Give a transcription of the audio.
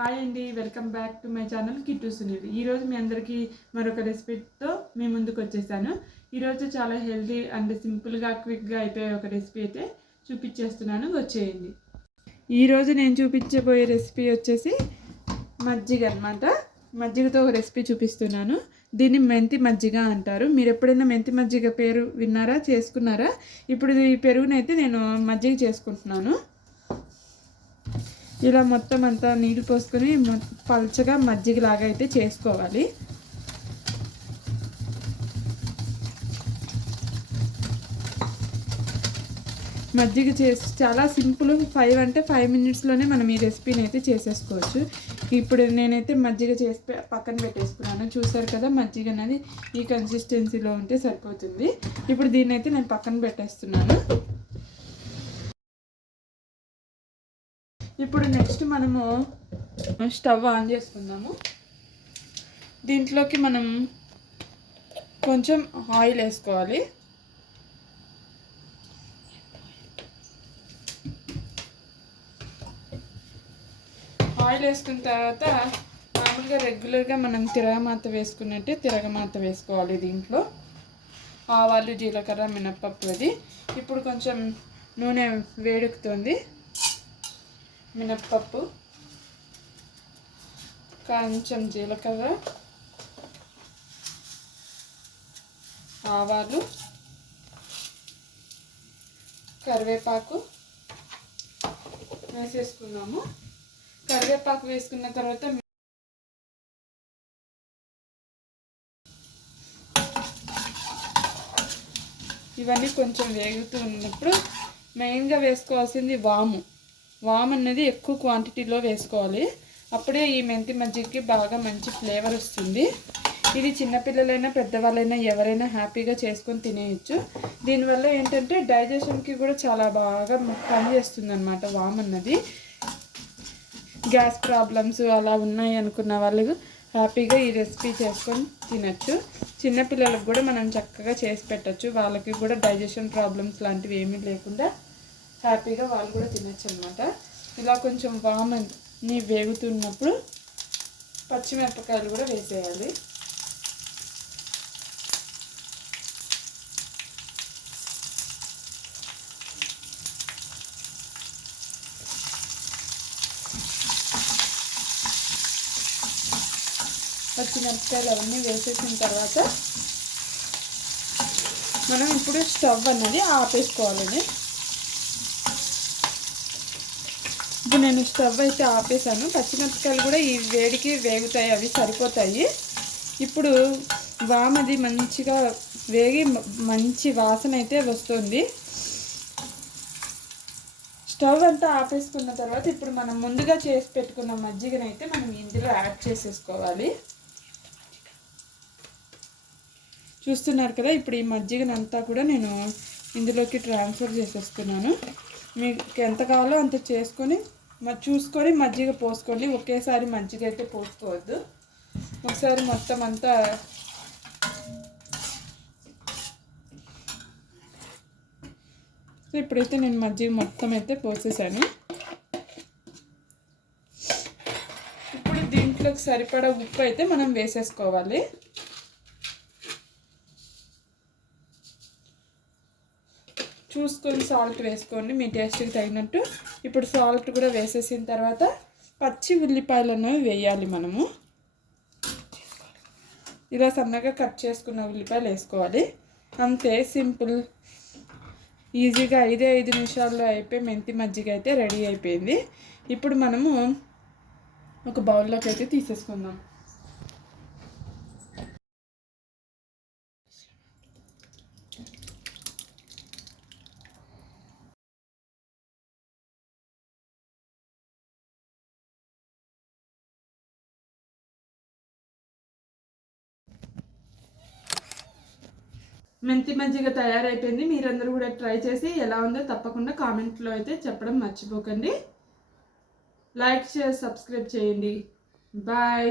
Hi అండి, welcome back to my channel Kittu Sunil. ఈరోజు మీ అందరికీ మరొక రెసిపీతో మీ ముందుకు వచ్చేసాను. ఈరోజు చాలా హెల్తీ అండ్ సింపుల్గా క్విక్గా అయిపోయే ఒక రెసిపీ అయితే చూపించేస్తున్నాను, వచ్చేయండి. ఈరోజు నేను చూపించబోయే రెసిపీ వచ్చేసి మజ్జిగ అనమాట. మజ్జిగతో ఒక రెసిపీ చూపిస్తున్నాను. దీన్ని మెంతి మజ్జిగ అంటారు. మీరు ఎప్పుడైనా మెంతి మజ్జిగ పేరు విన్నారా, చేసుకున్నారా? ఇప్పుడు ఈ పెరుగునైతే నేను మజ్జిగ చేసుకుంటున్నాను. ఇలా మొత్తం అంతా నీళ్ళు పోసుకొని పల్చగా మజ్జిగలాగా అయితే చేసుకోవాలి. మజ్జిగ చేసి చాలా సింపుల్. 5 మినిట్స్లోనే మనం ఈ రెసిపీని అయితే చేసేసుకోవచ్చు. ఇప్పుడు నేనైతే మజ్జిగ చేసి పక్కన పెట్టేసుకున్నాను. చూసారు కదా, మజ్జిగ అనేది ఈ కన్సిస్టెన్సీలో ఉంటే సరిపోతుంది. ఇప్పుడు దీన్ని అయితే నేను పక్కన పెట్టేస్తున్నాను. ఇప్పుడు నెక్స్ట్ మనము స్టవ్ ఆన్ చేసుకుందాము. దీంట్లోకి మనం కొంచెం ఆయిల్ వేసుకోవాలి. ఆయిల్ వేసుకున్న తర్వాత మామూలుగా రెగ్యులర్గా మనం తిరగమాత వేసుకున్నట్టే తిరగమాత వేసుకోవాలి. దీంట్లో ఆవాలు, జీలకర్ర, మినప్పప్పు అది. ఇప్పుడు కొంచెం నూనె వేడెక్కుతుంది. మినప్పప్పు, కొంచెం జీలకర్ర, ఆవాలు, కరివేపాకు వేసేసుకున్నాము. కరివేపాకు వేసుకున్న తర్వాత ఇవన్నీ కొంచెం వేగుతూ ఉన్నప్పుడు మెయిన్గా వేసుకోవాల్సింది వాము అన్నది ఎక్కువ క్వాంటిటీలో వేసుకోవాలి. అప్పుడే ఈ మెంతి మజ్జిగకి బాగా మంచి ఫ్లేవర్ వస్తుంది. ఇది చిన్నపిల్లలైనా పెద్దవాళ్ళైనా ఎవరైనా హ్యాపీగా చేసుకొని తినేయచ్చు. దీనివల్ల ఏంటంటే డైజెషన్కి కూడా చాలా బాగా పనిచేస్తుంది అన్నమాట. వాము అన్నది గ్యాస్ ప్రాబ్లమ్స్ అలా ఉన్నాయి అనుకున్న వాళ్ళు హ్యాపీగా ఈ రెసిపీ చేసుకొని తినచ్చు. చిన్నపిల్లలకు కూడా మనం చక్కగా చేసి పెట్టచ్చు. వాళ్ళకి కూడా డైజెషన్ ప్రాబ్లమ్స్ లాంటివి ఏమీ లేకుండా హ్యాపీగా వాళ్ళు కూడా తినచ్చు అనమాట. ఇలా కొంచెం వామని వేగుతున్నప్పుడు పచ్చిమిరపకాయలు కూడా వేసేయాలి. పచ్చిమిరపకాయలు అవన్నీ వేసేసిన తర్వాత మనం ఇప్పుడు స్టవ్ అన్నది ఆపేసుకోవాలని. ఇప్పుడు నేను స్టవ్ అయితే ఆపేసాను. పచ్చిమిరపకాయలు కూడా ఈ వేడికి వేగుతాయి, అవి సరిపోతాయి. ఇప్పుడు వామది మంచిగా వేగి మంచి వాసన అయితే వస్తుంది. స్టవ్ అంతా ఆపేసుకున్న తర్వాత ఇప్పుడు మనం ముందుగా చేసి పెట్టుకున్న మజ్జిగనైతే మనం ఇందులో యాడ్ చేసేసుకోవాలి. చూస్తున్నారు కదా, ఇప్పుడు ఈ మజ్జిగనంతా కూడా నేను ఇందులోకి ట్రాన్స్ఫర్ చేసేస్తున్నాను. మీకు ఎంత కావాలో అంత చేసుకొని చూసుకొని మజ్జిగ పోసుకోండి. ఒకేసారి మజ్జిగ అయితే పోసుకోవద్దు. ఒకసారి మొత్తం అంతా ఇప్పుడైతే నేను మజ్జిగ మొత్తం అయితే పోసేసాను. ఇప్పుడు దీంట్లోకి సరిపడా ఉప్పు అయితే మనం వేసేసుకోవాలి. చూసుకొని సాల్ట్ వేసుకోండి మీ టేస్ట్కి తగినట్టు. ఇప్పుడు సాల్ట్ కూడా వేసేసిన తర్వాత పచ్చి ఉల్లిపాయలు అనేవి వేయాలి. మనము ఇలా సన్నగా కట్ చేసుకున్న ఉల్లిపాయలు వేసుకోవాలి. అంతే, సింపుల్, ఈజీగా 5 నిమిషాల్లో అయిపోయి మెంతి మజ్జిగ అయితే రెడీ అయిపోయింది. ఇప్పుడు మనము ఒక బౌల్లోకి అయితే తీసేసుకుందాం. మెంతి మజ్జిగ తయారైపోయింది. మీరందరూ కూడా ట్రై చేసి ఎలా ఉందో తప్పకుండా కామెంట్లో అయితే చెప్పడం మర్చిపోకండి. లైక్, షేర్, సబ్స్క్రైబ్ చేయండి. బాయ్.